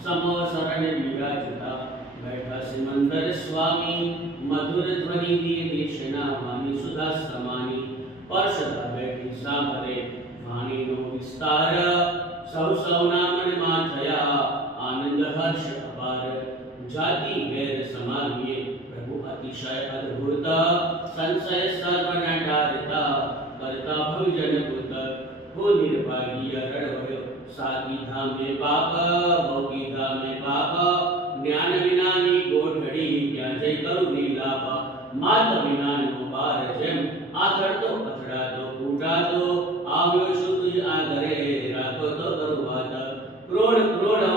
समो शरण विराजता बैठा सिमंदर स्वामी मधुर ध्वनि दिए देशना वाणी सुधा समानी परसता बैठी सांभरे वाणी नो विस्तार सौ सौना मन માં થયા આનંદ હર્ષ અપાર જાતિ વેર સમાવીએ પ્રભુ અતિશય અદ્ભુત સંશય સર્વના ટારતા કરતા ભવજન કૃત હો નિર્ભાગી રડવયો સાગી ધામે પાપ ભોગી ધામે પાપ જ્ઞાન વિનાની ગોઠડી ક્યાં જઈ કરું વિલાપ માત વિનાનો પાર જેમ આથડતો અથડાતો ફૂટાતો આવ્યો છું તુજ આગરે રાખો તો કરું વાત ક્રોડ ક્રોડ